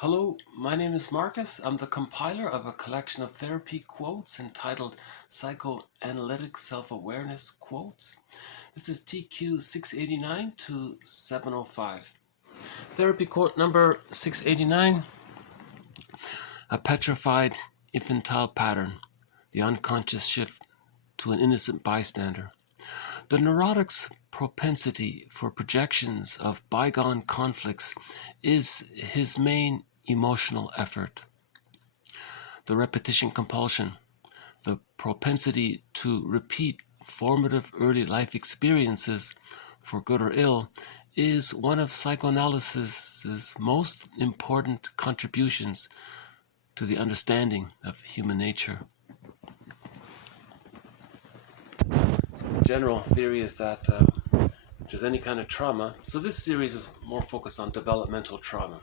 Hello, my name is Marcus. I'm the compiler of a collection of therapy quotes entitled Psychoanalytic Self-Awareness Quotes. This is TQ 689 to 705. Therapy quote number 689. A petrified infantile pattern, the unconscious shift to an innocent bystander. The neurotic's propensity for projections of bygone conflicts is his main emotional effort. The repetition compulsion, the propensity to repeat formative early life experiences, for good or ill, is one of psychoanalysis's most important contributions to the understanding of human nature. So the general theory is that if there's any kind of trauma, so this series is more focused on developmental trauma.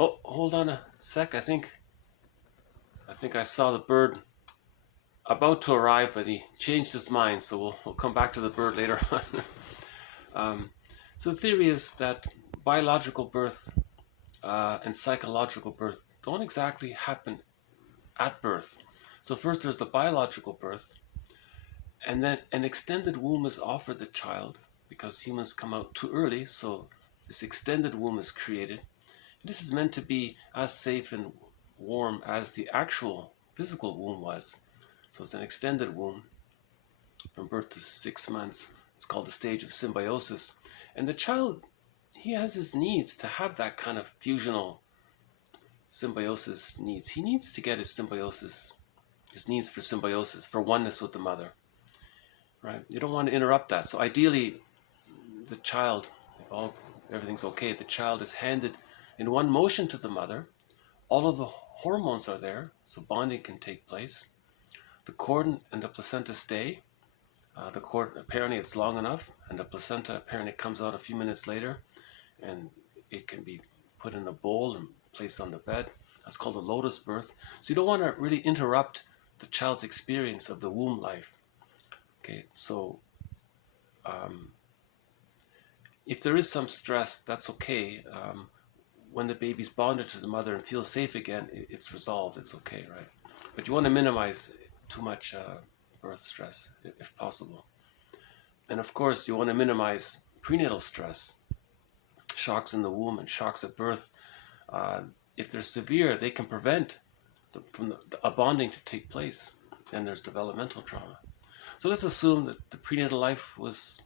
Oh, hold on a sec. I think I saw the bird about to arrive, but he changed his mind, so we'll come back to the bird later on. So the theory is that biological birth and psychological birth don't exactly happen at birth. So first there's the biological birth, and then an extended womb is offered the child because humans come out too early, so this extended womb is created. This is meant to be as safe and warm as the actual physical womb was. So it's an extended womb from birth to 6 months. It's called the stage of symbiosis. And the child, he has his needs to have that kind of fusional symbiosis needs. He needs to get his needs for symbiosis, for oneness with the mother. Right? You don't want to interrupt that. So ideally, the child, if everything's okay, the child is handed in one motion to the mother. All of the hormones are there, so bonding can take place. The cord and the placenta stay. The cord, apparently it's long enough, and the placenta apparently comes out a few minutes later, and it can be put in a bowl and placed on the bed. That's called a lotus birth. So you don't want to really interrupt the child's experience of the womb life. Okay, so if there is some stress, that's okay. When the baby's bonded to the mother and feels safe again, it's resolved, it's okay, right? But you want to minimize too much birth stress, if possible. And of course, you want to minimize prenatal stress, shocks in the womb and shocks at birth. If they're severe, they can prevent a bonding to take place. Then there's developmental trauma. So let's assume that the prenatal life was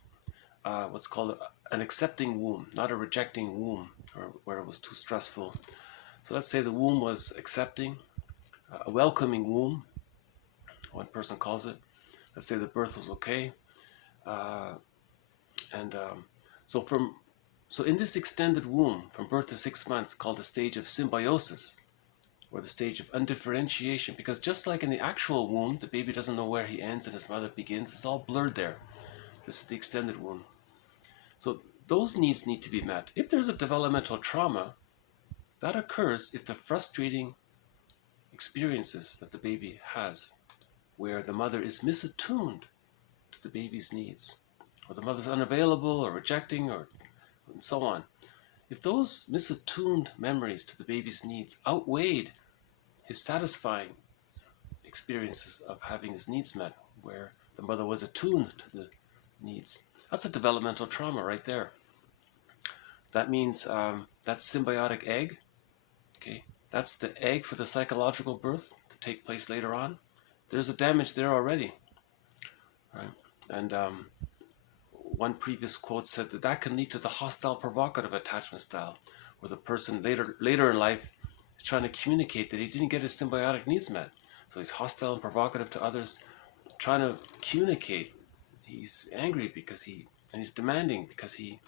what's called an accepting womb, not a rejecting womb, or where it was too stressful. So let's say the womb was accepting, a welcoming womb, one person calls it. Let's say the birth was okay. So in this extended womb, from birth to 6 months, called the stage of symbiosis, or the stage of undifferentiation, because just like in the actual womb, the baby doesn't know where he ends and his mother begins. It's all blurred there. This is the extended womb. So those needs need to be met. If there's a developmental trauma, that occurs if the frustrating experiences that the baby has, where the mother is misattuned to the baby's needs, or the mother's unavailable or rejecting, or and so on. If those misattuned memories to the baby's needs outweighed his satisfying experiences of having his needs met, where the mother was attuned to the needs, that's a developmental trauma right there. That means that symbiotic egg, okay, that's the egg for the psychological birth to take place later on. There's a damage there already, right? And one previous quote said that can lead to the hostile provocative attachment style, where the person later in life is trying to communicate that he didn't get his symbiotic needs met. So he's hostile and provocative to others, trying to communicate. He's angry and he's demanding because he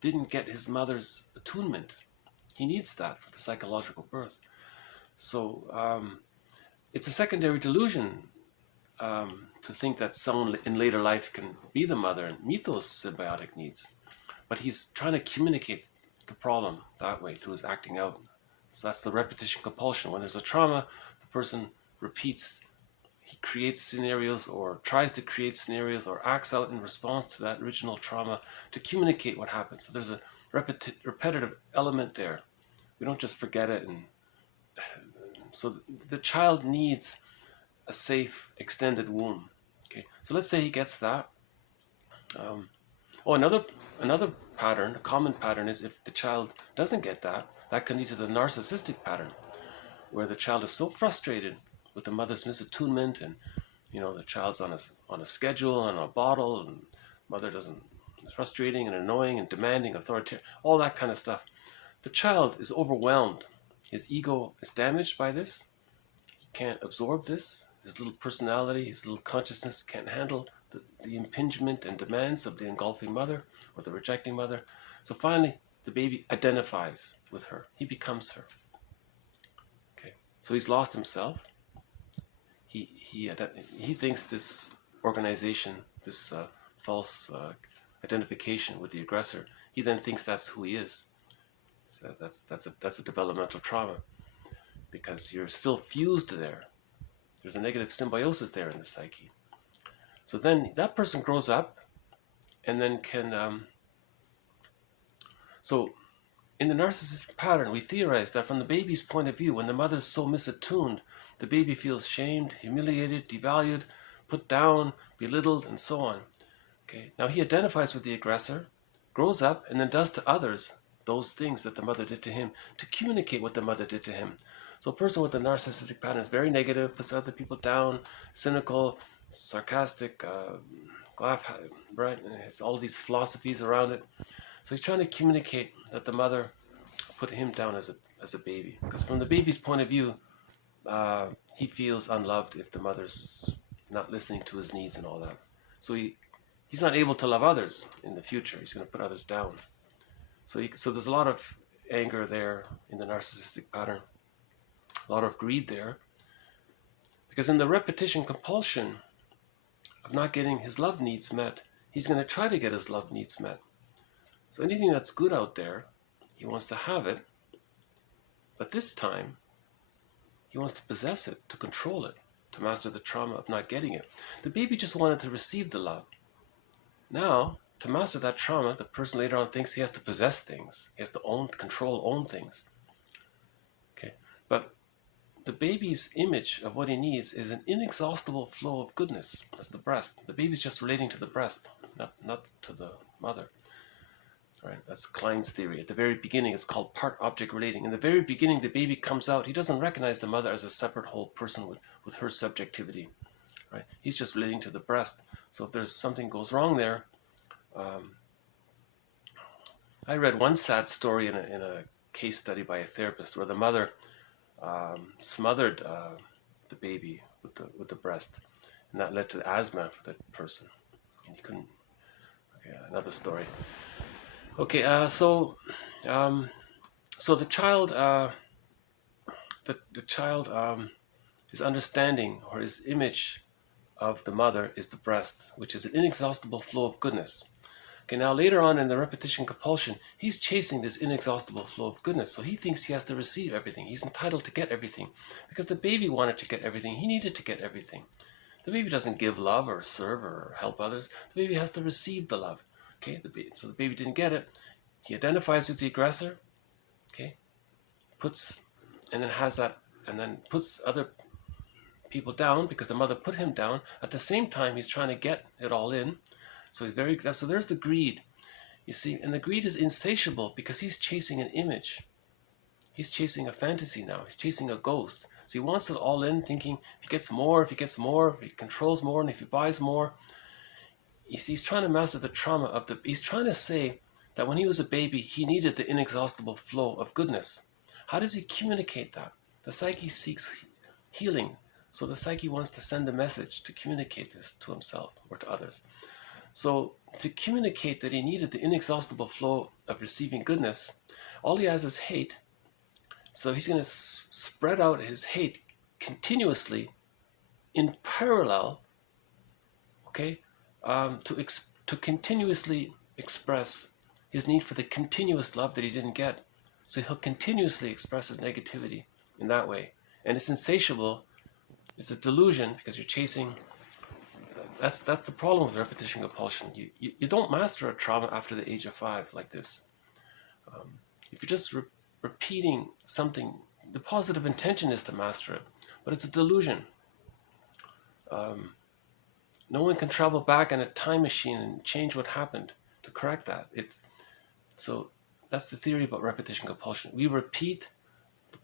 didn't get his mother's attunement. He needs that for the psychological birth. So it's a secondary delusion to think that someone in later life can be the mother and meet those symbiotic needs. But he's trying to communicate the problem that way through his acting out. So that's the repetition compulsion. When there's a trauma, the person repeats. He creates scenarios or tries to create scenarios or acts out in response to that original trauma to communicate what happened. So there's repetitive element there. We don't just forget it. And so the child needs a safe, extended womb. Okay, so let's say he gets that. Another pattern, a common pattern, is if the child doesn't get that, that can lead to the narcissistic pattern, where the child is so frustrated with the mother's misattunement, and the child's on a schedule and a bottle, and mother doesn't. It's frustrating and annoying and demanding, authoritarian, all that kind of stuff. The child is overwhelmed. His ego is damaged by this. He can't absorb this. His little personality, his little consciousness can't handle the impingement and demands of the engulfing mother or the rejecting mother. So finally, the baby identifies with her. He becomes her. Okay, so he's lost himself. He thinks this organization, this false identification with the aggressor, he then thinks that's who he is. So that's a developmental trauma, because you're still fused there. There's a negative symbiosis there in the psyche. So then that person grows up and then can... So in the narcissistic pattern, we theorize that from the baby's point of view, when the mother's so misattuned, the baby feels shamed, humiliated, devalued, put down, belittled, and so on. Okay. Now he identifies with the aggressor, grows up, and then does to others those things that the mother did to him to communicate what the mother did to him. So a person with a narcissistic pattern is very negative, puts other people down, cynical, sarcastic, right? And has all these philosophies around it. So he's trying to communicate that the mother put him down as a baby. Because from the baby's point of view, he feels unloved if the mother's not listening to his needs and all that. So he's not able to love others in the future. He's going to put others down. So there's a lot of anger there in the narcissistic pattern. A lot of greed there. Because in the repetition compulsion of not getting his love needs met, he's going to try to get his love needs met. So anything that's good out there, he wants to have it. But this time, he wants to possess it, to control it, to master the trauma of not getting it. The baby just wanted to receive the love. Now, to master that trauma, the person later on thinks he has to possess things. He has to own things. Okay, but the baby's image of what he needs is an inexhaustible flow of goodness. That's the breast. The baby's just relating to the breast, not to the mother. Right? That's Klein's theory. At the very beginning, it's called part-object relating. In the very beginning, the baby comes out. He doesn't recognize the mother as a separate whole person with her subjectivity. Right? He's just relating to the breast. So if there's something goes wrong there, I read one sad story in a case study by a therapist where the mother smothered the baby with the breast, and that led to asthma for that person. And he couldn't. Okay, another story. Okay, so the child, his understanding or his image of the mother is the breast, which is an inexhaustible flow of goodness. Okay, now later on in the repetition compulsion, he's chasing this inexhaustible flow of goodness. So he thinks he has to receive everything. He's entitled to get everything. Because the baby wanted to get everything. He needed to get everything. The baby doesn't give love or serve or help others. The baby has to receive the love. Okay, so the baby didn't get it. He identifies with the aggressor. Okay, and then puts other people down because the mother put him down. At the same time, he's trying to get it all in. So so there's the greed, you see, and the greed is insatiable because he's chasing an image. He's chasing a fantasy now. He's chasing a ghost. So he wants it all in, thinking if he gets more, if he controls more, and if he buys more. You see, he's trying to master the trauma he's trying to say that when he was a baby, he needed the inexhaustible flow of goodness. How does he communicate that? The psyche seeks healing. So the psyche wants to send a message to communicate this to himself or to others. So to communicate that he needed the inexhaustible flow of receiving goodness, all he has is hate. So he's going to spread out his hate continuously in parallel, okay, to continuously express his need for the continuous love that he didn't get. So he'll continuously express his negativity in that way. And it's insatiable. It's a delusion because you're chasing. That's the problem with repetition compulsion. You don't master a trauma after the age of 5 like this. If you're just repeating something, the positive intention is to master it, but it's a delusion. No one can travel back in a time machine and change what happened to correct that. So that's the theory about repetition compulsion. We repeat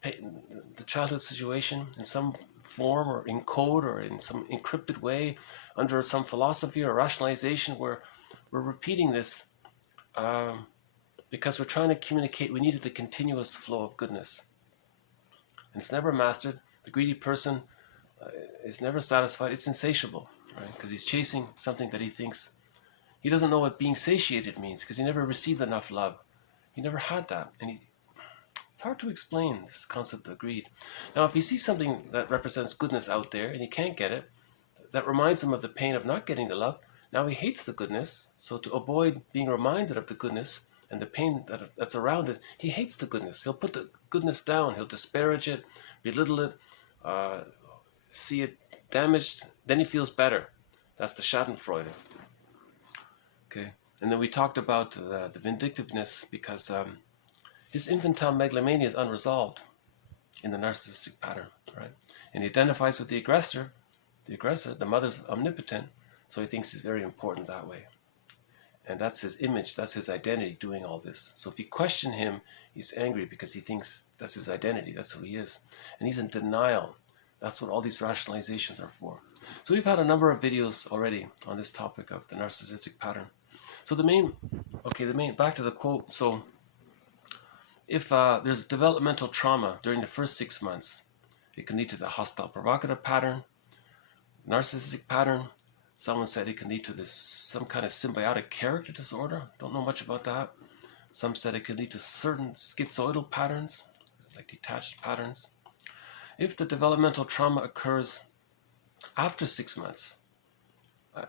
the childhood situation in some form or in code or in some encrypted way under some philosophy or rationalization where we're repeating this because we're trying to communicate we needed the continuous flow of goodness. And it's never mastered. The greedy person is never satisfied. It's insatiable, right? Because he's chasing something that he thinks. He doesn't know what being satiated means because he never received enough love. He never had that. And it's hard to explain this concept of greed. Now, if he sees something that represents goodness out there and he can't get it, that reminds him of the pain of not getting the love. Now he hates the goodness. So to avoid being reminded of the goodness and the pain that's around it, he hates the goodness. He'll put the goodness down. He'll disparage it, belittle it, see it damaged. Then he feels better. That's the Schadenfreude. Okay. And then we talked about the vindictiveness because his infantile megalomania is unresolved in the narcissistic pattern, right? And he identifies with the aggressor, the mother's omnipotent, so he thinks he's very important that way. And that's his image, that's his identity doing all this. So if you question him, he's angry because he thinks that's his identity, that's who he is. And he's in denial. That's what all these rationalizations are for. So we've had a number of videos already on this topic of the narcissistic pattern. So back to the quote. So if there's developmental trauma during the first 6 months, it can lead to the hostile provocative pattern, narcissistic pattern. Someone said it can lead to some kind of symbiotic character disorder. Don't know much about that. Some said it could lead to certain schizoidal patterns, like detached patterns. If the developmental trauma occurs after 6 months,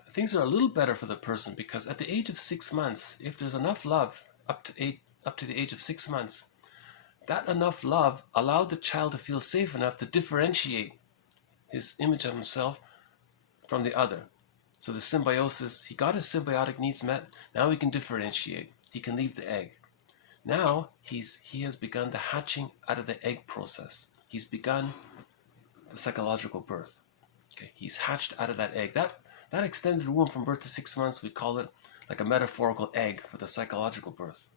things are a little better for the person because at the age of 6 months, if there's enough love up to the age of 6 months, that enough love allowed the child to feel safe enough to differentiate his image of himself from the other. So the symbiosis, he got his symbiotic needs met. Now he can differentiate. He can leave the egg. Now he has begun the hatching out of the egg process. He's begun the psychological birth. Okay, he's hatched out of that egg. That extended womb from birth to 6 months, we call it like a metaphorical egg for the psychological birth.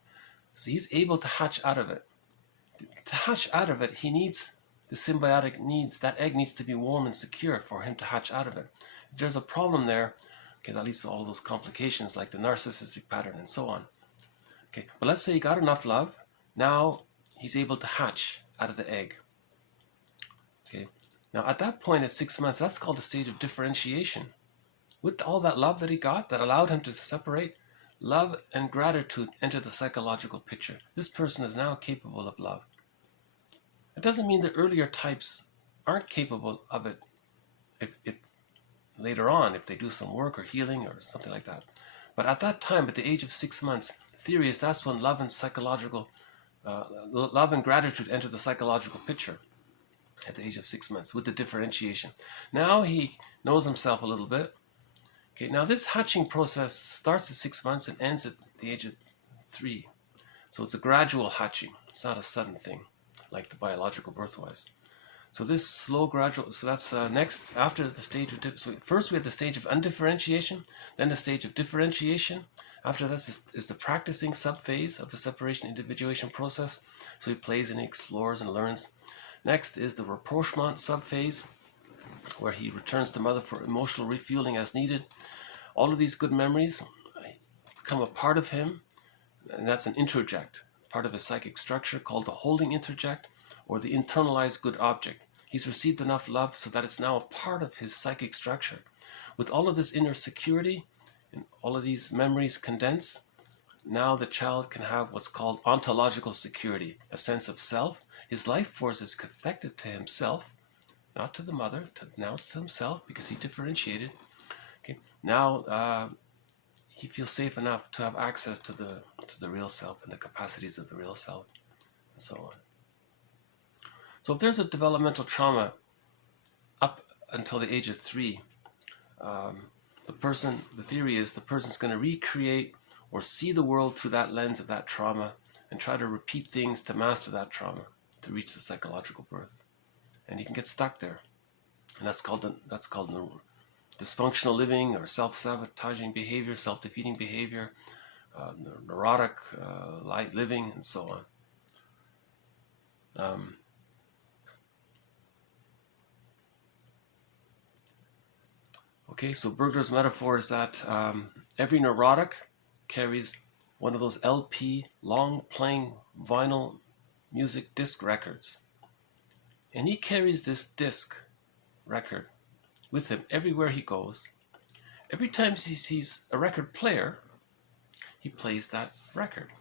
So he's able to hatch out of it. To hatch out of it, he needs the symbiotic needs. That egg needs to be warm and secure for him to hatch out of it. If there's a problem there, okay, that leads to all those complications like the narcissistic pattern and so on. Okay, but let's say he got enough love. Now he's able to hatch out of the egg. Okay, now at that point at 6 months, that's called a stage of differentiation. With all that love that he got that allowed him to separate, love and gratitude enter the psychological picture. This person is now capable of love. It doesn't mean the earlier types aren't capable of it if later on, if they do some work or healing or something like that. But at that time, at the age of 6 months, the theory is that's when love and gratitude enter the psychological picture at the age of 6 months with the differentiation. Now he knows himself a little bit. Okay, now this hatching process starts at 6 months and ends at the age of 3. So it's a gradual hatching. It's not a sudden thing like the biological birth was. So this slow gradual, so that's next after the stage of, so first we have the stage of undifferentiation, then the stage of differentiation. After that is the practicing sub-phase of the separation individuation process. So he plays and he explores and learns. Next is the rapprochement sub-phase, where he returns to mother for emotional refueling as needed. All of these good memories become a part of him, and that's an introject, part of his psychic structure called the holding interject, or the internalized good object. He's received enough love so that it's now a part of his psychic structure. With all of this inner security and all of these memories condensed, now the child can have what's called ontological security, a sense of self. His life force is connected to himself, not to the mother. Now it's to himself because he differentiated. Okay. Now he feels safe enough to have access to the real self and the capacities of the real self, and so on. So if there's a developmental trauma up until the age of 3, the theory is the person's going to recreate or see the world through that lens of that trauma and try to repeat things to master that trauma, to reach the psychological birth. And he can get stuck there. And that's called dysfunctional living or self-sabotaging behavior, self-defeating behavior, neurotic light living, and so on. Okay, so Bergler's metaphor is that every neurotic carries one of those LP, long playing vinyl music disc records. And he carries this disc record with him everywhere he goes. Every time he sees a record player, he plays that record.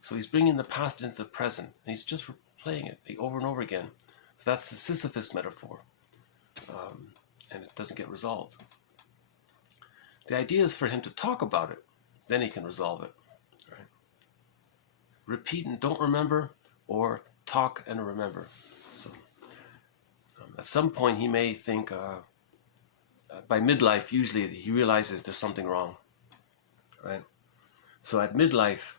So he's bringing the past into the present, and he's just playing it over and over again. So that's the Sisyphus metaphor, and it doesn't get resolved. The idea is for him to talk about it, then he can resolve it. Right? Repeat and don't remember, or talk and remember. So at some point he may think, by midlife usually he realizes there's something wrong. Right? So at midlife,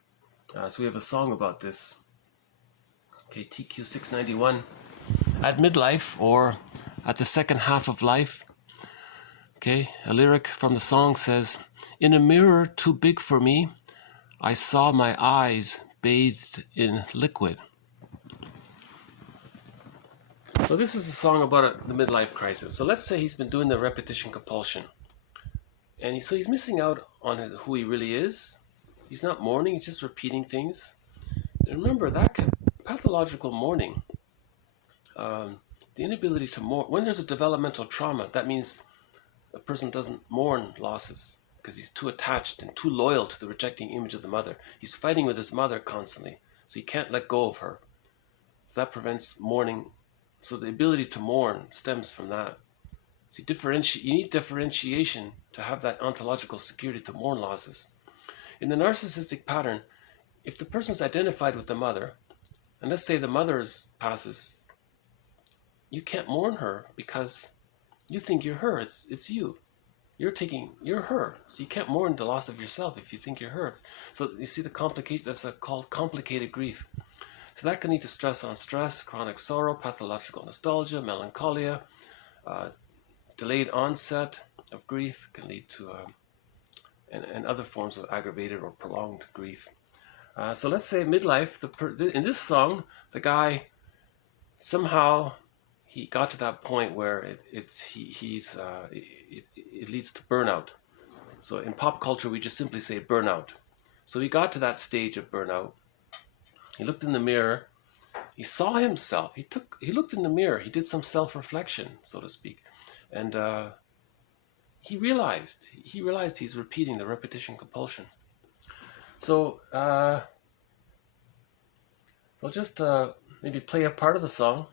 so we have a song about this. Okay, TQ 691. At midlife, or at the second half of life, okay, a lyric from the song says, "In a mirror too big for me, I saw my eyes bathed in liquid." So this is a song about the midlife crisis. So let's say he's been doing the repetition compulsion. And so he's missing out on who he really is. He's not mourning, he's just repeating things. And remember, that pathological mourning, the inability to mourn, when there's a developmental trauma, that means a person doesn't mourn losses because he's too attached and too loyal to the rejecting image of the mother. He's fighting with his mother constantly, so he can't let go of her. So that prevents mourning. So the ability to mourn stems from that. So you need differentiation to have that ontological security to mourn losses. In the narcissistic pattern, if the person's identified with the mother, and let's say the mother passes, you can't mourn her because you think you're her. It's you. You're her. So you can't mourn the loss of yourself if you think you're her. So you see the complication, that's called complicated grief. So that can lead to stress on stress, chronic sorrow, pathological nostalgia, melancholia, delayed onset of grief can lead to, and other forms of aggravated or prolonged grief. So let's say midlife, in this song, the guy somehow he got to that point where it leads to burnout. So in pop culture, we just simply say burnout. So he got to that stage of burnout. He looked in the mirror. He saw himself. He looked in the mirror. He did some self-reflection, so to speak, and he realized he's repeating the repetition compulsion. So I'll just maybe play a part of the song.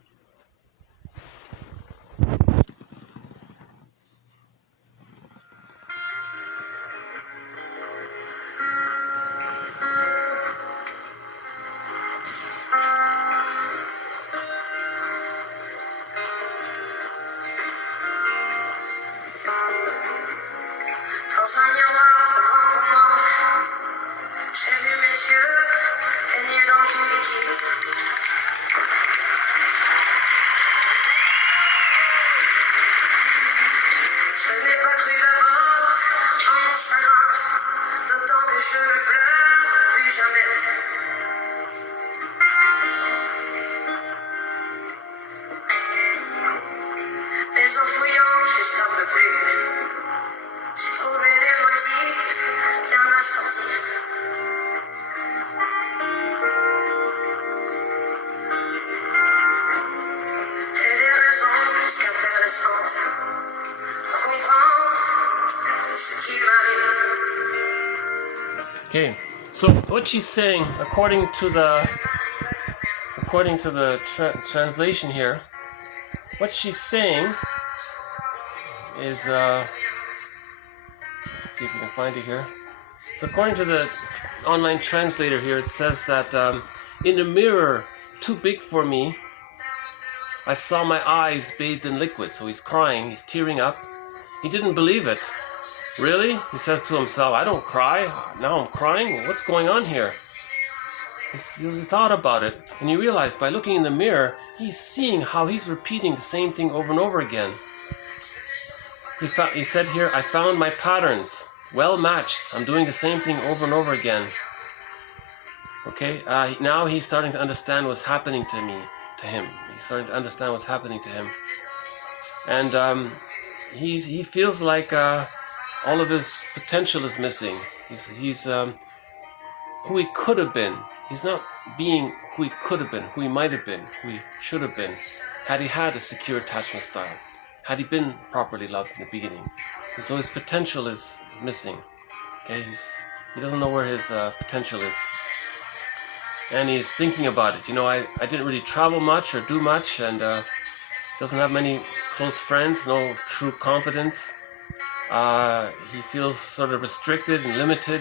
Okay, so what she's saying, according to the translation here, what she's saying is, let's see if we can find it here. So according to the online translator here, it says that in a mirror too big for me, I saw my eyes bathed in liquid. So he's crying, he's tearing up. He didn't believe it. Really? He says to himself, I don't cry. Now I'm crying? What's going on here? He thought about it, and he realized by looking in the mirror, he's seeing how he's repeating the same thing over and over again. He said here, I found my patterns, well matched. I'm doing the same thing over and over again. Okay, now he's starting to understand what's happening to him. He's starting to understand what's happening to him. And he feels like all of his potential is missing. He's who he could have been. He's not being who he could have been, who he might have been, who he should have been, had he had a secure attachment style, had he been properly loved in the beginning. And so his potential is missing. Okay, he doesn't know where his potential is. And he's thinking about it. You know, I didn't really travel much or do much, and doesn't have many close friends, no true confidence. He feels sort of restricted and limited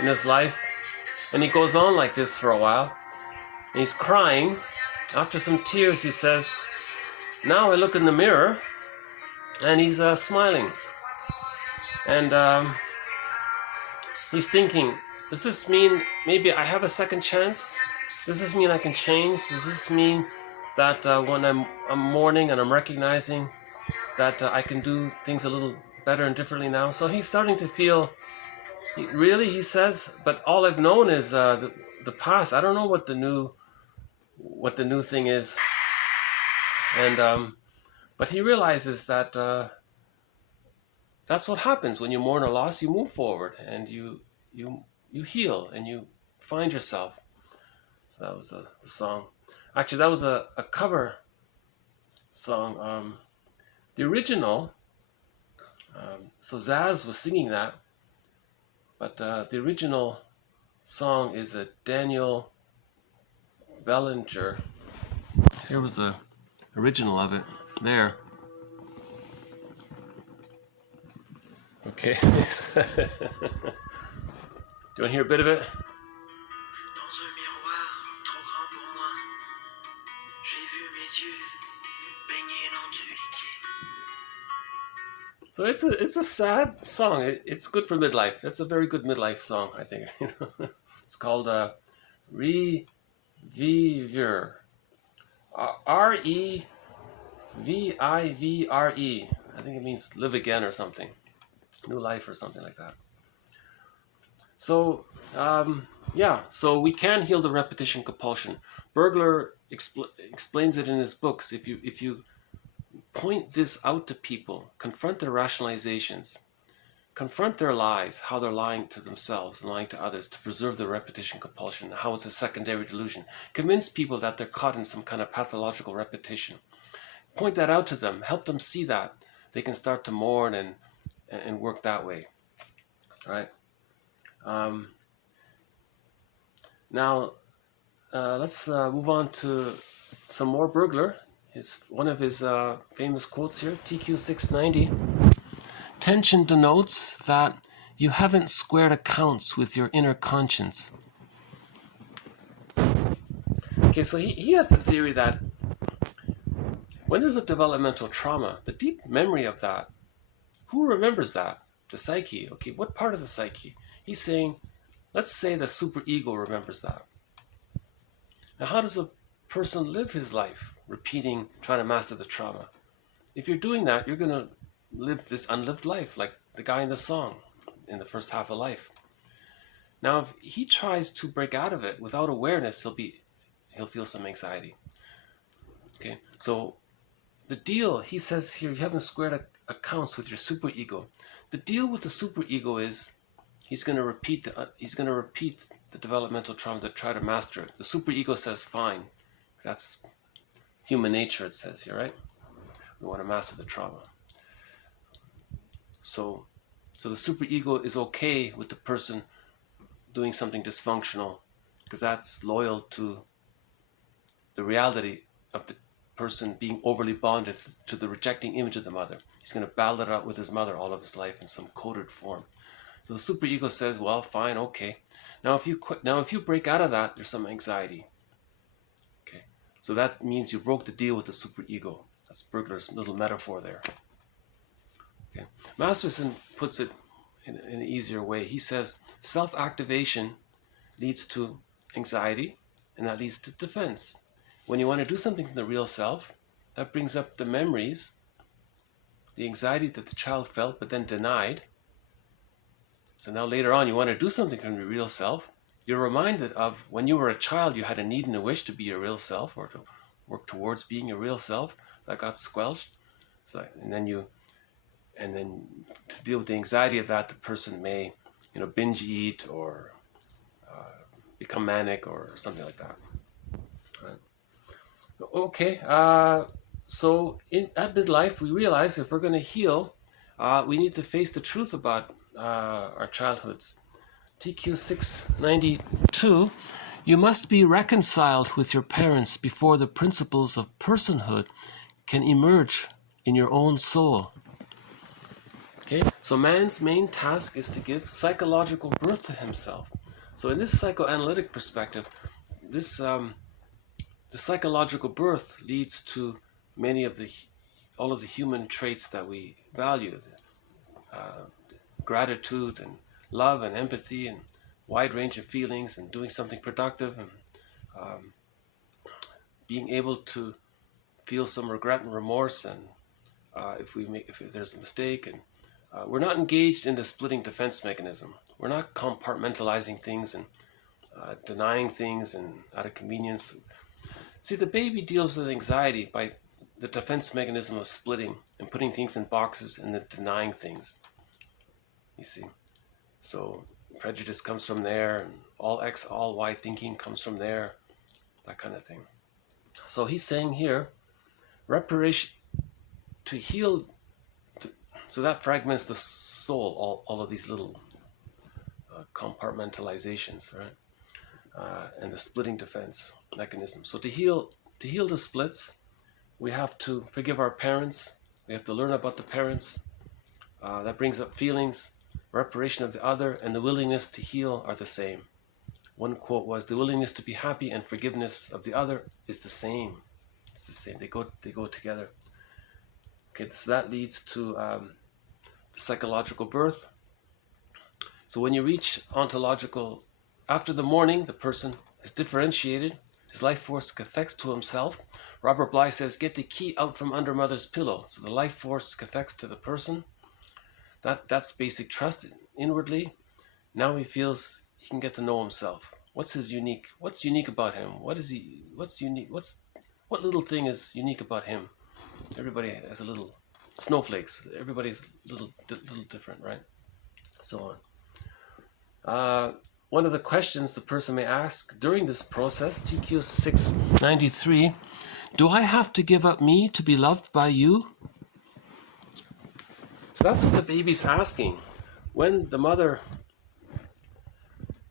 in his life. And he goes on like this for a while. And he's crying. After some tears, he says, now I look in the mirror, and he's smiling. And he's thinking, does this mean maybe I have a second chance? Does this mean I can change? Does this mean that when I'm mourning and I'm recognizing that I can do things a little better and differently now? So he's starting to feel, he says, but all I've known is the past. I don't know what the new thing is. And but he realizes that that's what happens when you mourn a loss. You move forward and you heal and you find yourself. So that was the song. Actually, that was a cover song. The original, so Zaz was singing that, but the original song is a Daniel Belanger. Here was the original of it. There. Okay. Do you want to hear a bit of it? So it's a sad song. It's good for midlife. It's a very good midlife song, I think. It's called Revivre. Revivre. I think it means live again or something. New life or something like that. So yeah, so we can heal the repetition compulsion. Bergler explains it in his books. If you point this out to people, confront their rationalizations, confront their lies, how they're lying to themselves and lying to others to preserve the repetition compulsion, how it's a secondary delusion. Convince people that they're caught in some kind of pathological repetition. Point that out to them, help them see that. They can start to mourn and work that way. All right. Now, let's move on to some more Bergler. One of his famous quotes here, TQ 690. Tension denotes that you haven't squared accounts with your inner conscience. Okay, so he has the theory that when there's a developmental trauma, the deep memory of that, who remembers that? The psyche. Okay, what part of the psyche? He's saying, let's say the superego remembers that. Now, how does a person live his life? Repeating, trying to master the trauma. If you're doing that, you're going to live this unlived life, like the guy in the song, in the first half of life. Now, if he tries to break out of it without awareness, he'll feel some anxiety. Okay, so the deal, he says here, you haven't squared accounts with your superego. The deal with the superego is he's going to repeat the developmental trauma to try to master it. The superego says, fine, that's human nature, it says here, right? We want to master the trauma. So the superego is okay with the person doing something dysfunctional because that's loyal to the reality of the person being overly bonded to the rejecting image of the mother. He's going to battle it out with his mother all of his life in some coded form. So the superego says, well, fine, okay. Now if you break out of that, there's some anxiety. Okay. So that means you broke the deal with the superego. That's Bergler's little metaphor there. Okay. Masterson puts it in an easier way. He says self-activation leads to anxiety, and that leads to defense. When you want to do something from the real self, that brings up the memories, the anxiety that the child felt but then denied. So now later on you want to do something from your real self, you're reminded of when you were a child you had a need and a wish to be your real self or to work towards being your real self that got squelched. So and then to deal with the anxiety of that, the person may binge eat or become manic or something like that. Right. Okay, so at midlife we realize if we're going to heal, we need to face the truth about our childhoods. TQ 692, you must be reconciled with your parents before the principles of personhood can emerge in your own soul. Okay, so man's main task is to give psychological birth to himself. So in this psychoanalytic perspective, the psychological birth leads to all of the human traits that we value, gratitude and love and empathy and wide range of feelings and doing something productive and being able to feel some regret and remorse and if there's a mistake, and we're not engaged in the splitting defense mechanism. We're not compartmentalizing things and denying things and out of convenience. See, the baby deals with anxiety by the defense mechanism of splitting and putting things in boxes and then denying things. You see, so prejudice comes from there, and all X, all Y thinking comes from there, that kind of thing. So he's saying here, reparation to heal. So that fragments the soul, all of these little compartmentalizations, right? And the splitting defense mechanism. So to heal the splits, we have to forgive our parents. We have to learn about the parents. That brings up feelings. Reparation of the other and the willingness to heal are the same. One quote was, the willingness to be happy and forgiveness of the other is the same. It's the same. They go together. Okay, so that leads to the psychological birth. So when you reach ontological, after the morning, the person is differentiated. His life force cathects to himself. Robert Bly says, get the key out from under mother's pillow. So the life force cathects to the person. That's basic trust inwardly. Now he feels he can get to know himself. What's unique about him? What's unique? What little thing is unique about him? Everybody has a little snowflakes. Everybody's little different, right? So on. One of the questions the person may ask during this process, TQ 693, do I have to give up me to be loved by you? So that's what the baby's asking. When the mother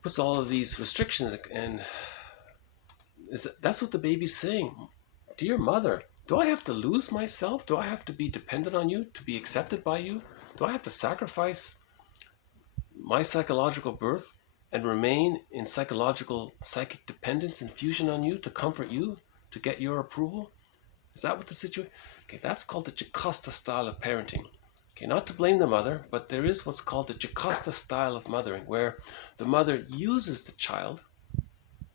puts all of these restrictions, and that's what the baby's saying. Dear mother, do I have to lose myself? Do I have to be dependent on you to be accepted by you? Do I have to sacrifice my psychological birth and remain in psychic dependence and fusion on you to comfort you, to get your approval? Is that what the situation? Okay, that's called the Jocasta style of parenting. Okay, not to blame the mother, but there is what's called the Jocasta style of mothering, where the mother uses the child,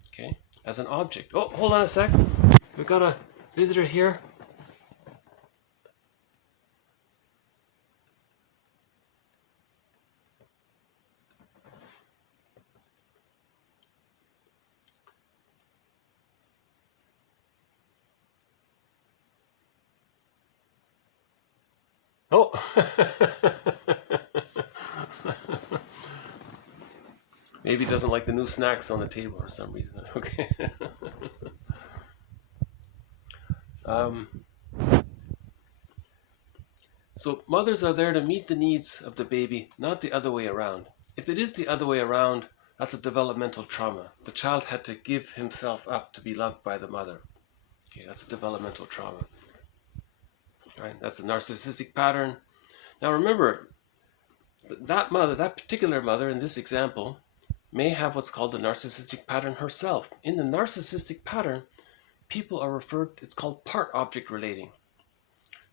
okay, as an object. Oh, hold on a sec. We've got a visitor here. Oh. Maybe he doesn't like the new snacks on the table for some reason. Okay. So mothers are there to meet the needs of the baby, not the other way around. If it is the other way around, that's a developmental trauma. The child had to give himself up to be loved by the mother. Okay, that's a developmental trauma. Right? That's the narcissistic pattern. Now remember, that mother, that particular mother in this example, may have what's called the narcissistic pattern herself. In the narcissistic pattern, people are referred, it's called part object relating.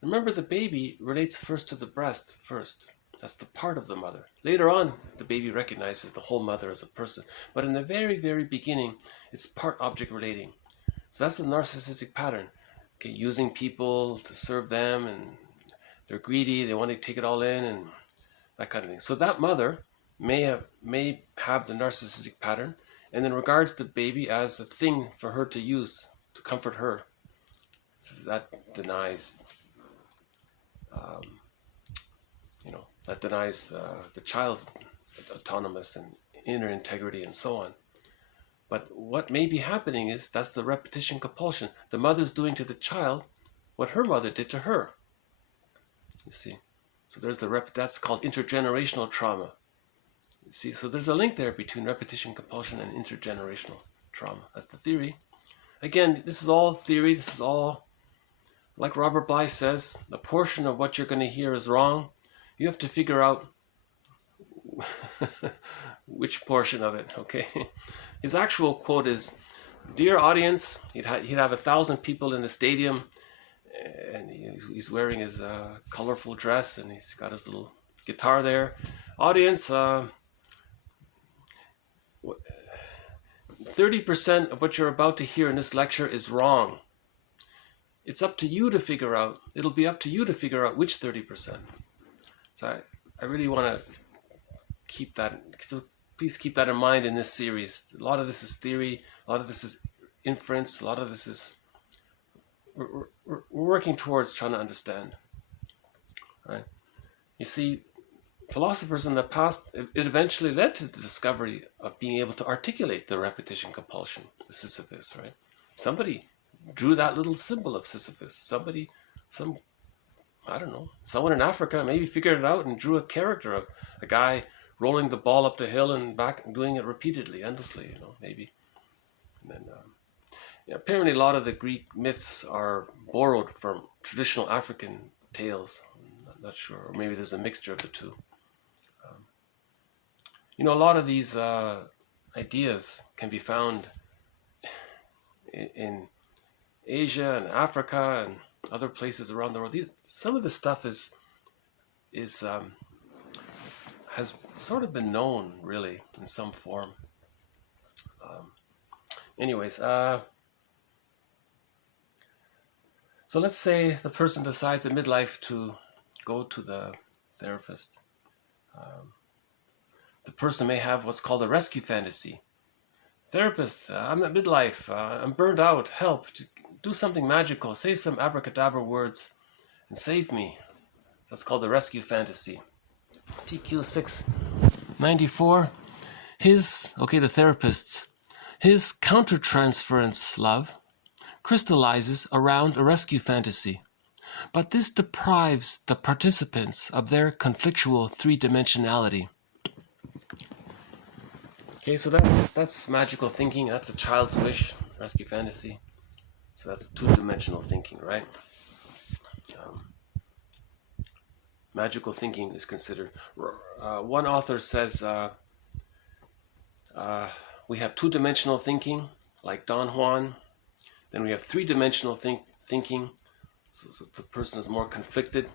Remember, the baby relates first to the breast first. That's the part of the mother. Later on, the baby recognizes the whole mother as a person. But in the very, very beginning, it's part-object relating. So that's the narcissistic pattern. Okay, using people to serve them, and they're greedy, they want to take it all in, and that kind of thing. So that mother may have the narcissistic pattern, and then regards the baby as a thing for her to use to comfort her. So that denies, the child's autonomous and inner integrity and so on. But what may be happening is that's the repetition compulsion. The mother's doing to the child what her mother did to her. You see, so there's that's called intergenerational trauma. You see, so there's a link there between repetition compulsion and intergenerational trauma. That's the theory. Again, this is all theory. This is all, like Robert Bly says, the portion of what you're going to hear is wrong. You have to figure out which portion of it, okay? His actual quote is, "Dear audience," he'd have 1,000 people in the stadium, and he's wearing his colorful dress, and he's got his little guitar there. "Audience, 30% of what you're about to hear in this lecture is wrong. It's up to you to figure out, it'll be up to you to figure out which 30%. So I really want to keep that, so please keep that in mind in this series. A lot of this is theory, a lot of this is inference, a lot of this is, we're working towards trying to understand, right? You see, philosophers in the past, it eventually led to the discovery of being able to articulate the repetition compulsion, the Sisyphus, right? Somebody drew that little symbol of Sisyphus. I don't know, someone in Africa maybe figured it out and drew a character of a guy rolling the ball up the hill and back and doing it repeatedly, endlessly, maybe. And then, apparently a lot of the Greek myths are borrowed from traditional African tales. I'm not sure, or maybe there's a mixture of the two. A lot of these ideas can be found in Asia and Africa and other places around the world. Some of this stuff has sort of been known, really, in some form. So let's say the person decides at midlife to go to the therapist. The person may have what's called a rescue fantasy. "Therapist, I'm at midlife, I'm burned out, help, do something magical, say some abracadabra words and save me." That's called the rescue fantasy. TQ 694, the therapist's, his countertransference love crystallizes around a rescue fantasy, but this deprives the participants of their conflictual three-dimensionality. Okay, so that's magical thinking. That's a child's wish, rescue fantasy. So that's two-dimensional thinking, right? Magical thinking is considered. One author says we have two-dimensional thinking, like Don Juan. Then we have three-dimensional thinking, so the person is more conflicted,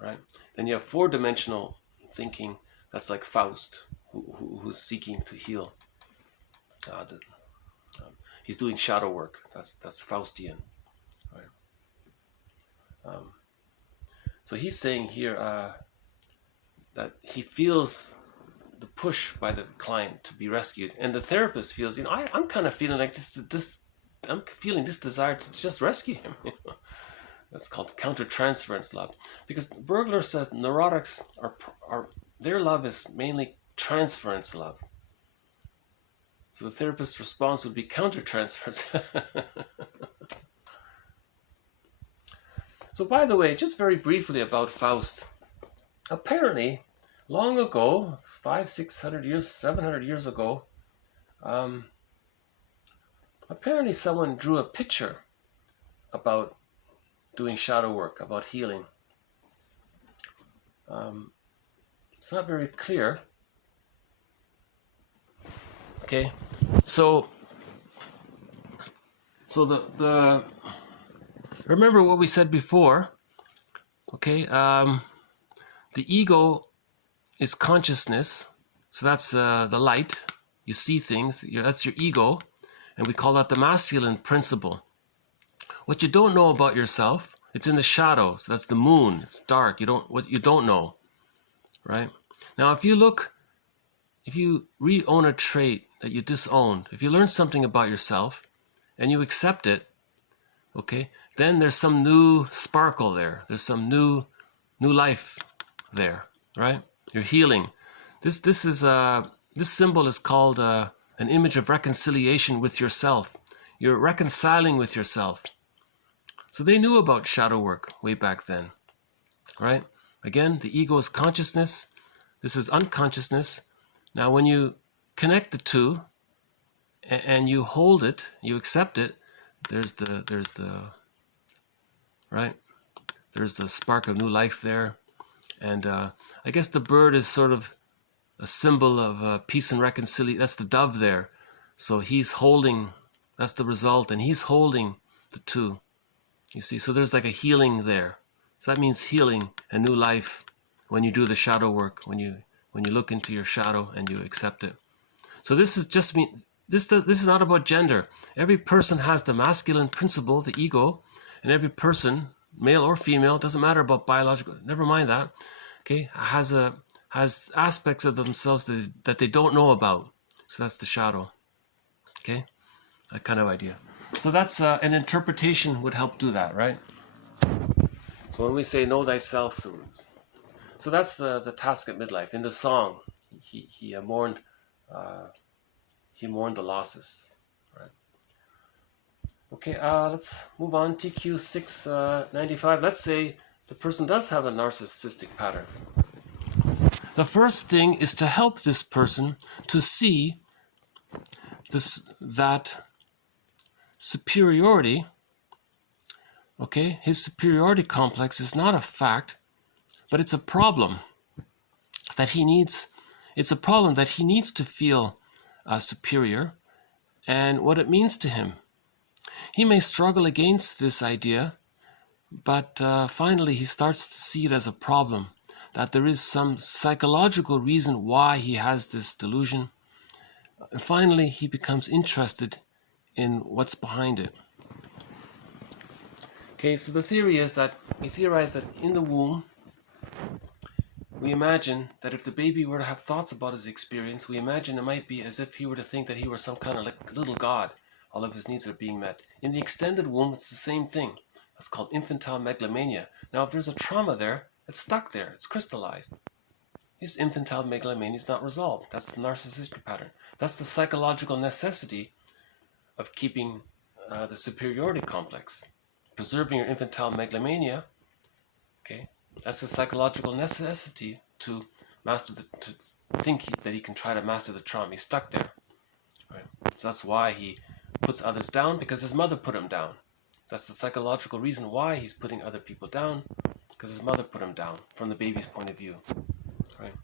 right? Then you have four-dimensional thinking. That's like Faust, who's seeking to heal. He's doing shadow work. That's Faustian, right? So he's saying here that he feels the push by the client to be rescued, and the therapist feels, I'm kind of feeling like I'm feeling this desire to just rescue him. That's called countertransference love, because Bergler says neurotics are their love is mainly transference love. So the therapist's response would be countertransference. So by the way, just very briefly about Faust. Apparently, long ago, 500, 600 years, 700 years ago, apparently someone drew a picture about doing shadow work, about healing. It's not very clear. Okay, so the remember what we said before. Okay, The ego is consciousness, so that's the light. You see things, that's your ego, and we call that the masculine principle. What you don't know about yourself, it's in the shadow, so that's the moon, it's dark, what you don't know, right? Now if you re-own a trait that you disowned, if you learn something about yourself and you accept it, okay, then there's some new sparkle there, there's some new life there, right? You're healing. This symbol is called an image of reconciliation with yourself. You're reconciling with yourself. So they knew about shadow work way back then, right? Again, the ego is consciousness. This is unconsciousness. Now, when you connect the two and you hold it, you accept it, there's the spark of new life there. And I guess the bird is sort of a symbol of peace and reconciliation. That's the dove there. So he's holding, that's the result, and he's holding the two. You see, so there's like a healing there. So that means healing and new life when you do the shadow work, when you look into your shadow and you accept it. So this is just this is not about gender. Every person has the masculine principle, the ego, and every person, male or female, doesn't matter about biological, never mind that, okay, has aspects of themselves that they don't know about. So that's the shadow, okay, that kind of idea. So that's an interpretation would help do that, right? So when we say know thyself, so that's the task at midlife. In the song, he mourned the losses, right? Okay, let's move on. TQ 695. Let's say the person does have a narcissistic pattern. The first thing is to help this person to see that superiority, okay, his superiority complex is not a fact, but it's a problem that he needs. It's a problem that he needs to feel superior and what it means to him. He may struggle against this idea, but finally he starts to see it as a problem, that there is some psychological reason why he has this delusion. And finally he becomes interested in what's behind it. Okay, so the theory is that we theorize that in the womb, we imagine that if the baby were to have thoughts about his experience, we imagine it might be as if he were to think that he were some kind of like little god. All of his needs are being met. In the extended womb, it's the same thing. That's called infantile megalomania. Now, if there's a trauma there, it's stuck there. It's crystallized. His infantile megalomania is not resolved. That's the narcissistic pattern. That's the psychological necessity of keeping the superiority complex. Preserving your infantile megalomania, okay, that's a psychological necessity to master to think that he can try to master the trauma. He's stuck there, right? So that's why he puts others down, because his mother put him down. That's the psychological reason why he's putting other people down, because his mother put him down from the baby's point of view, right?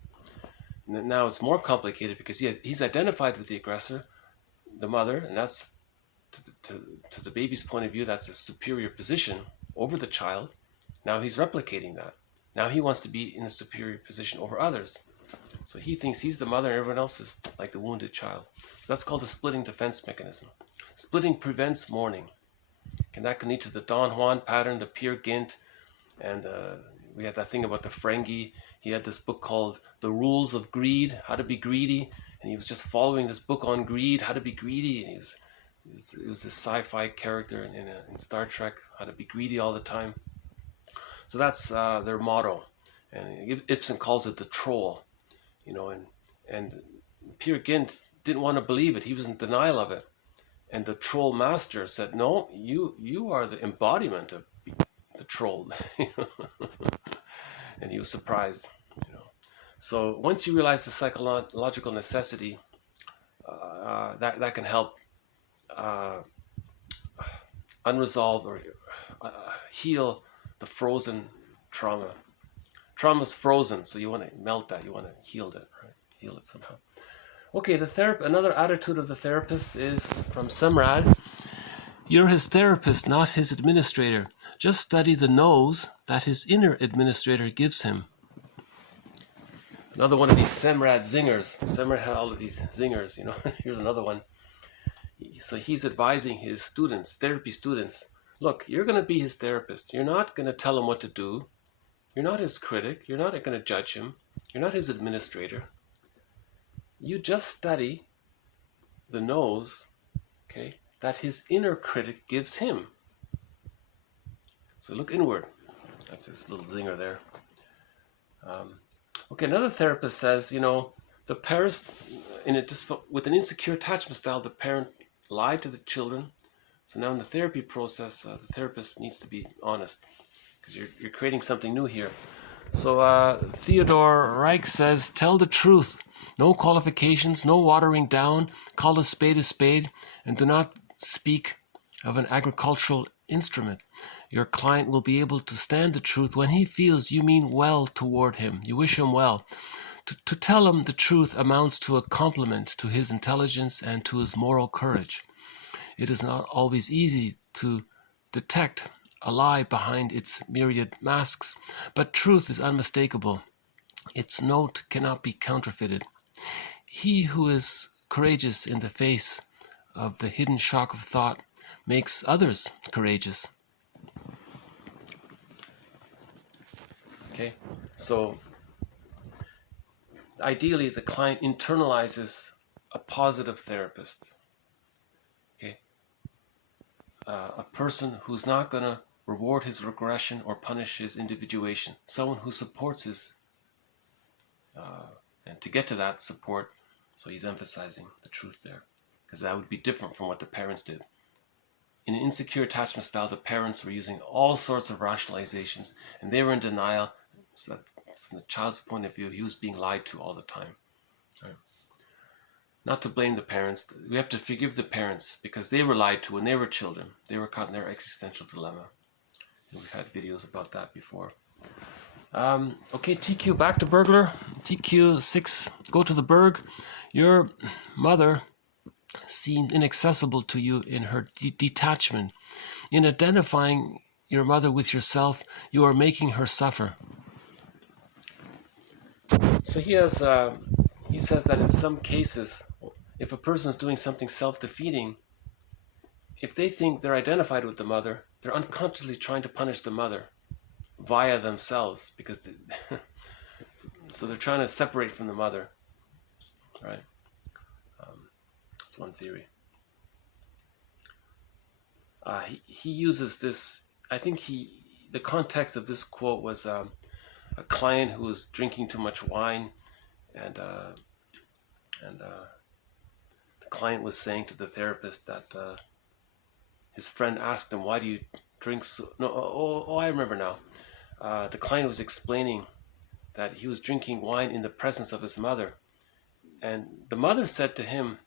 And now it's more complicated because he's identified with the aggressor, the mother, and that's to the baby's point of view, that's a superior position over the child. Now he's replicating that. Now he wants to be in a superior position over others. So he thinks he's the mother and everyone else is like the wounded child. So that's called the splitting defense mechanism. Splitting prevents mourning. And that can lead to the Don Juan pattern, the Peer Gynt, and we had that thing about the Ferengi. He had this book called The Rules of Greed, How to Be Greedy, and he was just following this book on greed, how to be greedy, and it was this sci-fi character in Star Trek, how to be greedy all the time. So that's their motto, and Ibsen calls it the troll, you know, and Peer Gynt didn't want to believe it. He was in denial of it, and the troll master said, "No, you are the embodiment of the troll," and he was surprised, you know. So once you realize the psychological necessity, that can help unresolved or heal the frozen trauma. Trauma's frozen, so you want to melt that. You want to heal it, right? Heal it somehow. Okay, another attitude of the therapist is from Semrad. You're his therapist, not his administrator. Just study the no's that his inner administrator gives him. Another one of these Semrad zingers. Semrad had all of these zingers, you know. Here's another one. So he's advising his students, therapy students, look, you're going to be his therapist. You're not going to tell him what to do. You're not his critic. You're not going to judge him. You're not his administrator. You just study the no's, okay, that his inner critic gives him. So look inward. That's this little zinger there. Okay, another therapist says, you know, the parents, with an insecure attachment style, the parent lied to the children. So now in the therapy process, the therapist needs to be honest, because you're creating something new here. So Theodore Reich says, tell the truth. No qualifications, no watering down. Call a spade, and do not speak of an agricultural instrument. Your client will be able to stand the truth when he feels you mean well toward him. You wish him well. To tell him the truth amounts to a compliment to his intelligence and to his moral courage. It is not always easy to detect a lie behind its myriad masks, but truth is unmistakable. Its note cannot be counterfeited. He who is courageous in the face of the hidden shock of thought makes others courageous. Okay, so ideally the client internalizes a positive therapist. Okay, a person who's not going to reward his regression or punish his individuation. Someone who supports his, and to get to that support, so he's emphasizing the truth there, because that would be different from what the parents did. In an insecure attachment style, the parents were using all sorts of rationalizations, and they were in denial, so that from the child's point of view, he was being lied to all the time. Right? Not to blame the parents. We have to forgive the parents because they were lied to when they were children. They were caught in their existential dilemma. And we've had videos about that before. Okay, TQ, back to Bergler. TQ 6, go to the Berg. Your mother seemed inaccessible to you in her detachment. In identifying your mother with yourself, you are making her suffer. So he says that in some cases, if a person is doing something self-defeating, if they think they're identified with the mother, they're unconsciously trying to punish the mother via themselves, because so they're trying to separate from the mother, right? That's one theory. He uses this. I think the context of this quote was a client who was drinking too much wine, and the client was saying to the therapist that his friend asked him, "Why do you drink so?" No, I remember now. The client was explaining that he was drinking wine in the presence of his mother, and the mother said to him,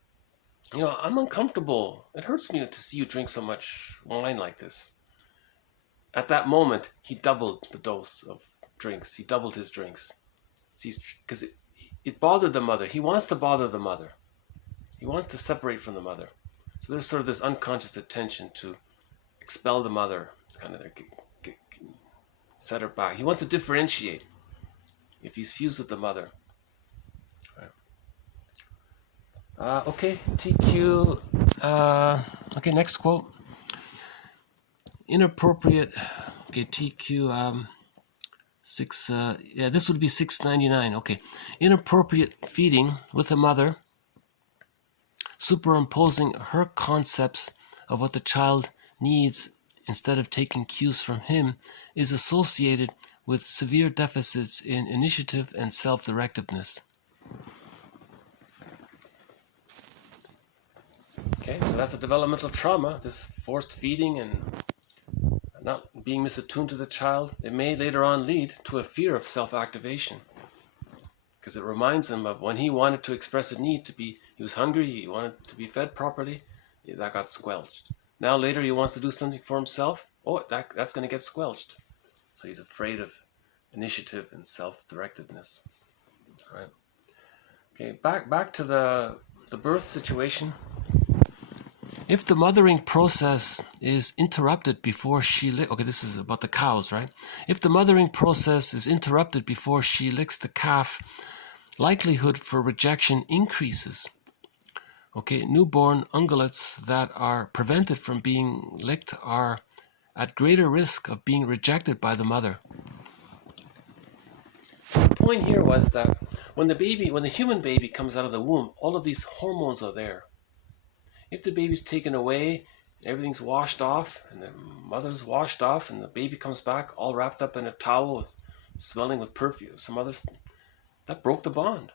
"You know, I'm uncomfortable. It hurts me to see you drink so much wine like this." At that moment, he doubled the dose of drinks. He doubled his drinks. Because it bothered the mother. He wants to bother the mother. He wants to separate from the mother. So there's sort of this unconscious attention to expel the mother, kind of set her back. He wants to differentiate if he's fused with the mother. Okay, TQ. Okay, next quote. Inappropriate. Okay, TQ 6. Yeah, this would be 699. Okay, inappropriate feeding with a mother, superimposing her concepts of what the child needs instead of taking cues from him, is associated with severe deficits in initiative and self-directiveness. Okay, so that's a developmental trauma, this forced feeding and not being misattuned to the child. It may later on lead to a fear of self-activation, because it reminds him of when he wanted to express a need to be, he was hungry, he wanted to be fed properly, that got squelched. Now later he wants to do something for himself, that's going to get squelched. So he's afraid of initiative and self-directiveness. All right. Okay, back to the birth situation. If the mothering process is interrupted before she okay, this is about the cows, right? If the mothering process is interrupted before she licks the calf, likelihood for rejection increases. Okay, newborn ungulates that are prevented from being licked are at greater risk of being rejected by the mother. The point here was that when the human baby comes out of the womb, all of these hormones are there. If the baby's taken away, everything's washed off, and the mother's washed off, and the baby comes back all wrapped up in a towel smelling with perfume, that broke the bond.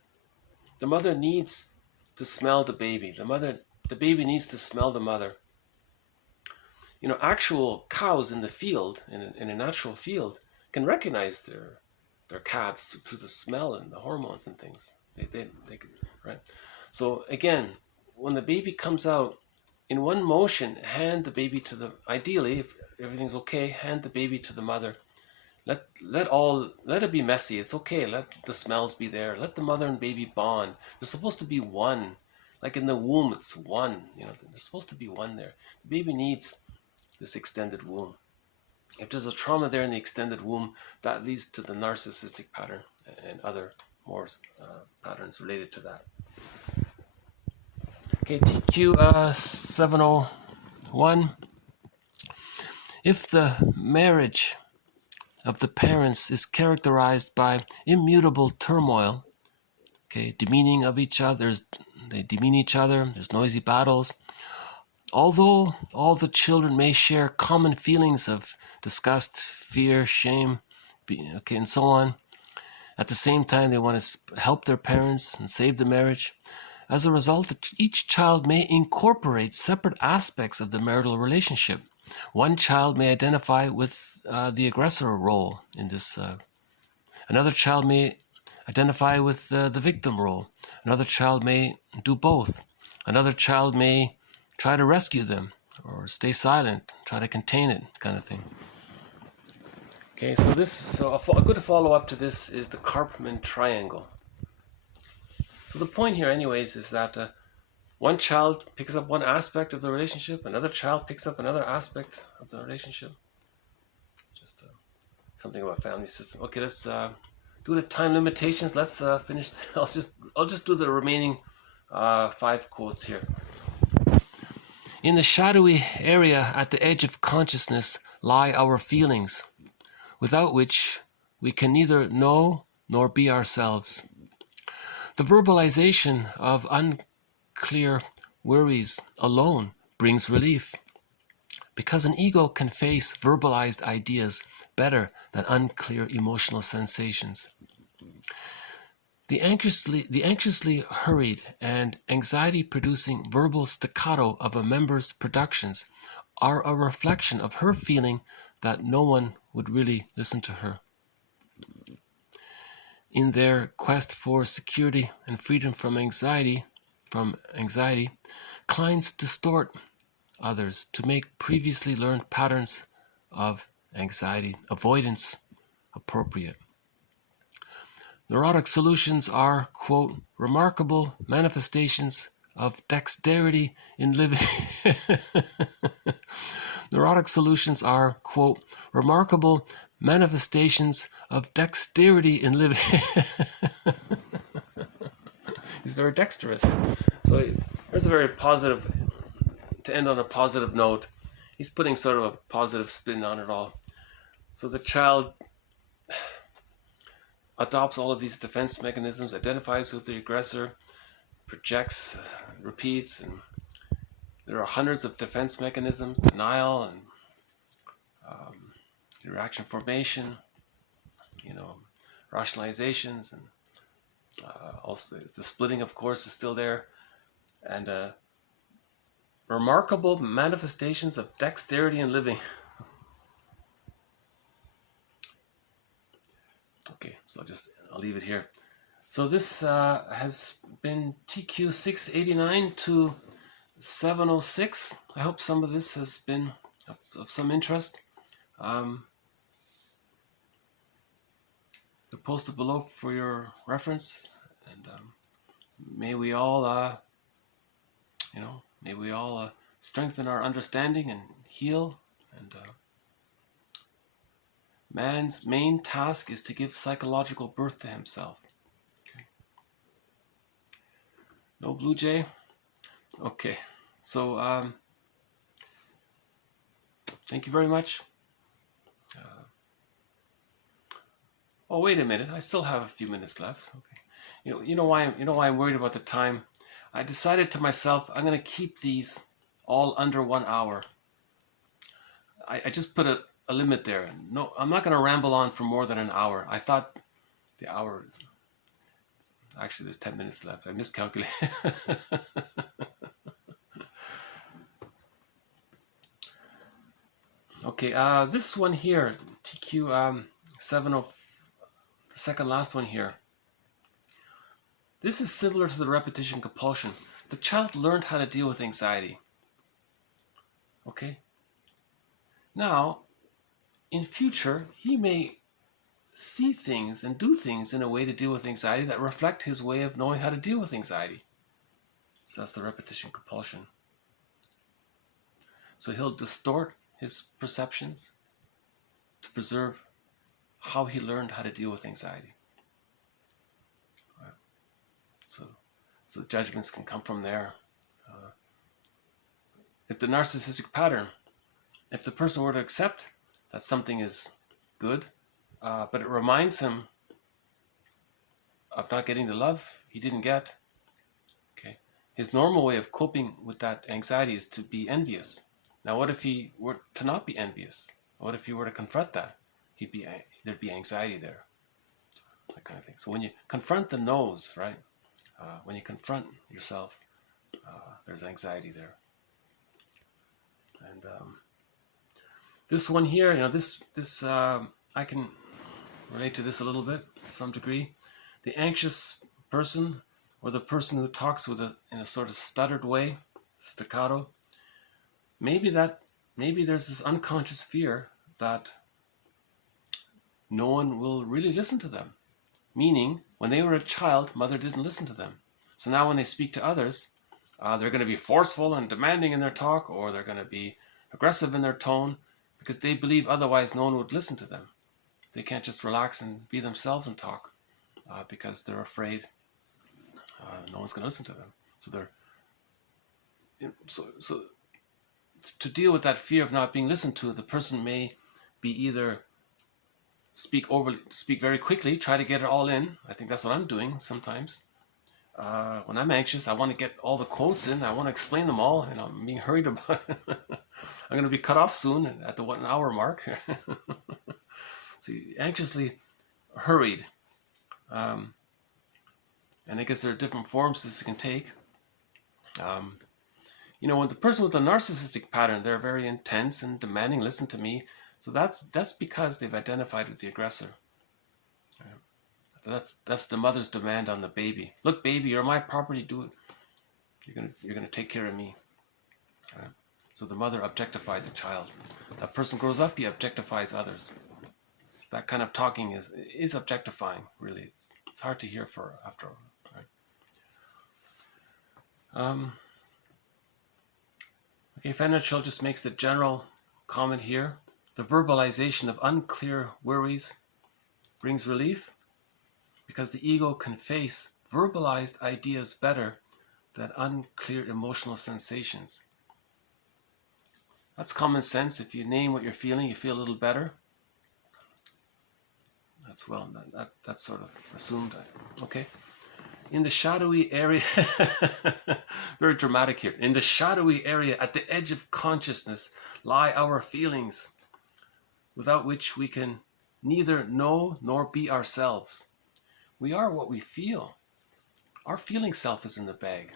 The mother needs to smell the baby. The baby needs to smell the mother. You know, actual cows in the field, in a natural field, can recognize their calves through the smell and the hormones and things. They can, right? So again, when the baby comes out, in one motion, hand the baby to the, ideally, if everything's okay, hand the baby to the mother. Let it be messy. It's okay. Let the smells be there. Let the mother and baby bond. They're supposed to be one. Like in the womb, it's one. You know, there's supposed to be one there. The baby needs this extended womb. If there's a trauma there in the extended womb, that leads to the narcissistic pattern and other more patterns related to that. Okay, TQ 701. If the marriage of the parents is characterized by immutable turmoil, okay, demeaning of each other, they demean each other, there's noisy battles. Although all the children may share common feelings of disgust, fear, shame, okay, and so on, at the same time they want to help their parents and save the marriage. As a result, each child may incorporate separate aspects of the marital relationship. One child may identify with the aggressor role in this. Another child may identify with the victim role. Another child may do both. Another child may try to rescue them or stay silent, try to contain it, kind of thing. Okay, so a good follow-up to this is the Karpman triangle. So the point here anyways is that one child picks up one aspect of the relationship, another child picks up another aspect of the relationship. Just something about family system. Okay, let's do the time limitations. Let's finish. I'll just do the remaining 5 quotes here. In the shadowy area at the edge of consciousness lie our feelings, without which we can neither know nor be ourselves. The verbalization of unclear worries alone brings relief, because an ego can face verbalized ideas better than unclear emotional sensations. The anxiously hurried and anxiety-producing verbal staccato of a member's productions are a reflection of her feeling that no one would really listen to her. In their quest for security and freedom from anxiety, clients distort others to make previously learned patterns of anxiety avoidance appropriate. Neurotic solutions are, quote, remarkable manifestations of dexterity in living. Neurotic solutions are, quote, remarkable manifestations of dexterity in living. He's very dexterous. So there's a very positive, to end on a positive note. He's putting sort of a positive spin on it all. So the child adopts all of these defense mechanisms, identifies with the aggressor, projects, repeats, and there are hundreds of defense mechanisms: denial and reaction formation, rationalizations, and also the splitting, of course, is still there, and remarkable manifestations of dexterity in living. Okay, so I'll leave it here. So this has been TQ 689 to 706. I hope some of this has been of some interest. They're posted below for your reference, and may we all, strengthen our understanding and heal. And man's main task is to give psychological birth to himself. Okay. No blue jay? Okay. So, thank you very much. Oh, wait a minute. I still have a few minutes left. Okay. You know why I'm worried about the time? I decided to myself, I'm going to keep these all under 1 hour. I just put a limit there. No, I'm not going to ramble on for more than an hour. I thought the hour, actually there's 10 minutes left. I miscalculated. Okay, this one here, TQ 704, the second last one here. This is similar to the repetition compulsion. The child learned how to deal with anxiety. Okay? Now, in future, he may see things and do things in a way to deal with anxiety that reflect his way of knowing how to deal with anxiety. So that's the repetition compulsion. So he'll distort his perceptions to preserve how he learned how to deal with anxiety. Right. So judgments can come from there. If the narcissistic pattern, if the person were to accept that something is good, but it reminds him of not getting the love he didn't get, okay, his normal way of coping with that anxiety is to be envious. Now, what if he were to not be envious? What if he were to confront that? There'd be anxiety there, that kind of thing. So when you confront the no's, right? When you confront yourself, there's anxiety there. And this one here, I can relate to this a little bit, to some degree. The anxious person, or the person who talks in a sort of stuttered way, staccato. Maybe there's this unconscious fear that no one will really listen to them. Meaning, when they were a child, mother didn't listen to them. So now when they speak to others, they're going to be forceful and demanding in their talk, or they're going to be aggressive in their tone, because they believe otherwise no one would listen to them. They can't just relax and be themselves and talk, because they're afraid no one's going to listen to them. So to deal with that fear of not being listened to, the person may be either speak very quickly, try to get it all in. I think that's what I'm doing sometimes. When I'm anxious, I want to get all the quotes in. I want to explain them all, and I'm being hurried about it. I'm going to be cut off soon at the 1 hour mark. So anxiously hurried. And I guess there are different forms this can take. When the person with a narcissistic pattern, they're very intense and demanding, listen to me. So that's because they've identified with the aggressor. That's the mother's demand on the baby. Look, baby, you're my property. Do it. You're gonna take care of me. Right? So the mother objectified the child. That person grows up, he objectifies others. So that kind of talking is objectifying. Really, it's hard to hear after all. Right? Okay, Fenrichel just makes the general comment here. The verbalization of unclear worries brings relief because the ego can face verbalized ideas better than unclear emotional sensations. That's common sense. If you name what you're feeling, you feel a little better. That's sort of assumed. Okay. In the shadowy area, very dramatic here. In the shadowy area at the edge of consciousness lie our feelings, without which we can neither know nor be ourselves. We are what we feel. Our feeling self is in the bag.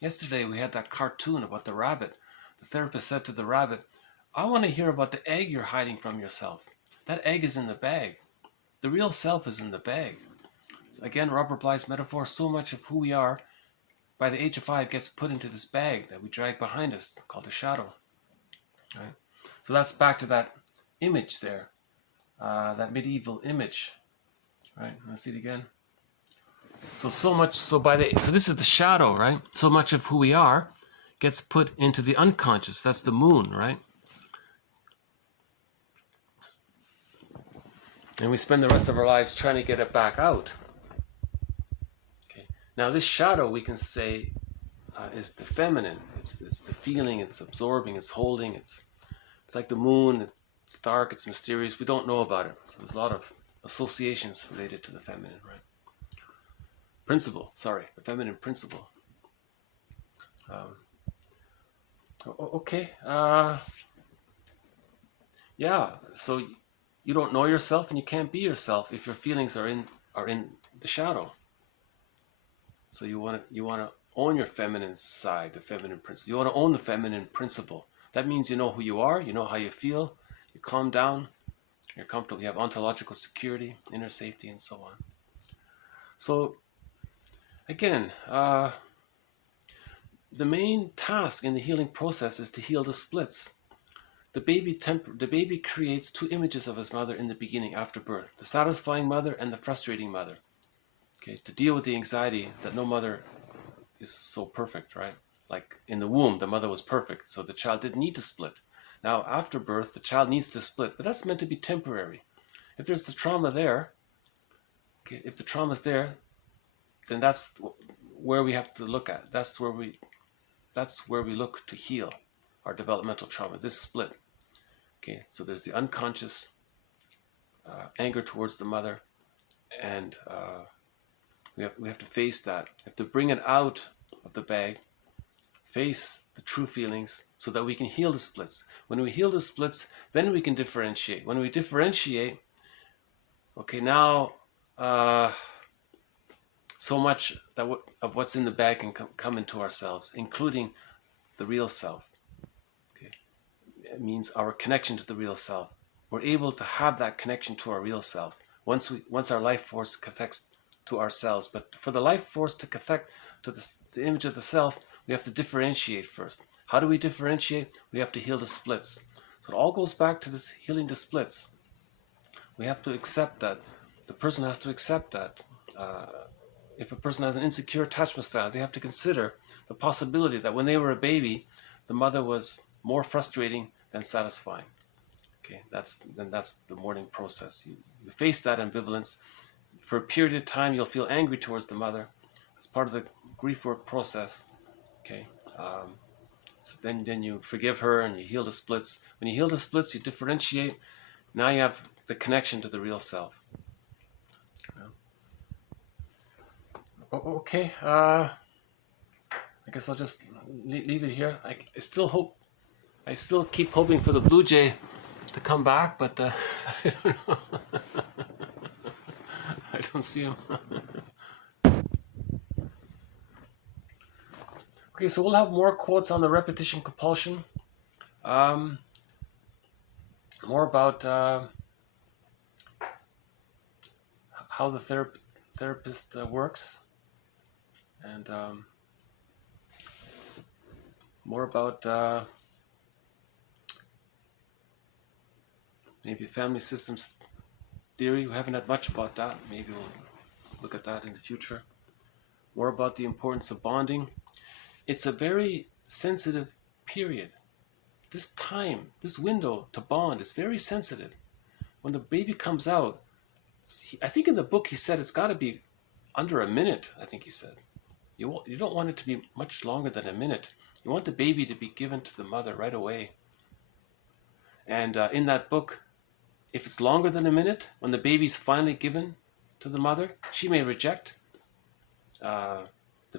Yesterday we had that cartoon about the rabbit. The therapist said to the rabbit, I want to hear about the egg you're hiding from yourself. That egg is in the bag. The real self is in the bag. Again, Robert Bly's metaphor, so much of who we are by the age of 5 gets put into this bag that we drag behind us called the shadow. Right? So that's back to that image there, that medieval image. Right? Let's see it again. So this is the shadow, right? So much of who we are gets put into the unconscious. That's the moon, right? And we spend the rest of our lives trying to get it back out. Okay. Now this shadow, we can say, is the feminine. It's the feeling, it's absorbing, it's holding, it's like the moon, it's dark, it's mysterious, we don't know about it. So there's a lot of associations related to the feminine, right? Principle, sorry, the feminine principle. Okay, yeah, so you don't know yourself and you can't be yourself if your feelings are in the shadow. So you want to own your feminine side, the feminine principle. You want to own the feminine principle. That means you know who you are, you know how you feel, you calm down, you're comfortable, you have ontological security, inner safety, and so on. So again, the main task in the healing process is to heal the splits. The baby creates two images of his mother in the beginning after birth, the satisfying mother and the frustrating mother. Okay, to deal with the anxiety that no mother is so perfect, right? Like in the womb, the mother was perfect, so the child didn't need to split. Now, after birth, the child needs to split, but that's meant to be temporary. If there's the trauma there, okay, if the trauma is there, then that's where we have to look at. That's where we look to heal our developmental trauma, this split. Okay, so there's the unconscious anger towards the mother, and we have to face that. We have to bring it out of the bag, face the true feelings, so that we can heal the splits. When we heal the splits, then we can differentiate. When we differentiate, okay, now so much of what's in the bag can come into ourselves, including the real self. Okay, it means our connection to the real self. We're able to have that connection to our real self once our life force connects to ourselves. But for the life force to connect to the image of the self, we have to differentiate first. How do we differentiate? We have to heal the splits. So it all goes back to this healing the splits. We have to accept that. The person has to accept that. If a person has an insecure attachment style, they have to consider the possibility that when they were a baby, the mother was more frustrating than satisfying. Okay, that's the mourning process. You face that ambivalence. For a period of time, you'll feel angry towards the mother. It's part of the grief work process. Okay, so then you forgive her and you heal the splits. When you heal the splits, you differentiate. Now you have the connection to the real self. Okay, I guess I'll just leave it here. I still keep hoping for the blue jay to come back, but I don't know. I don't see him. Okay, so we'll have more quotes on the repetition compulsion. More about how the therapist works, and more about maybe family systems theory. We haven't had much about that. Maybe we'll look at that in the future. More about the importance of bonding. It's a very sensitive period. This time, this window to bond is very sensitive. When the baby comes out, I think in the book he said it's got to be under a minute, I think he said. You don't want it to be much longer than a minute. You want the baby to be given to the mother right away. And in that book, if it's longer than a minute, when the baby's finally given to the mother, she may reject the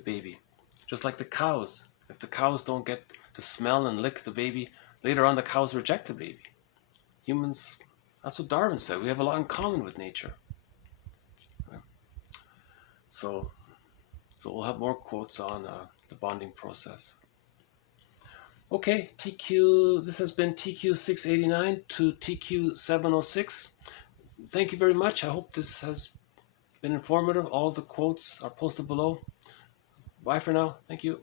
baby. Just like the cows. If the cows don't get to smell and lick the baby, later on the cows reject the baby. Humans, that's what Darwin said. We have a lot in common with nature. So we'll have more quotes on the bonding process. Okay, TQ, this has been TQ 689 to TQ 706. Thank you very much. I hope this has been informative. All the quotes are posted below. Bye for now. Thank you.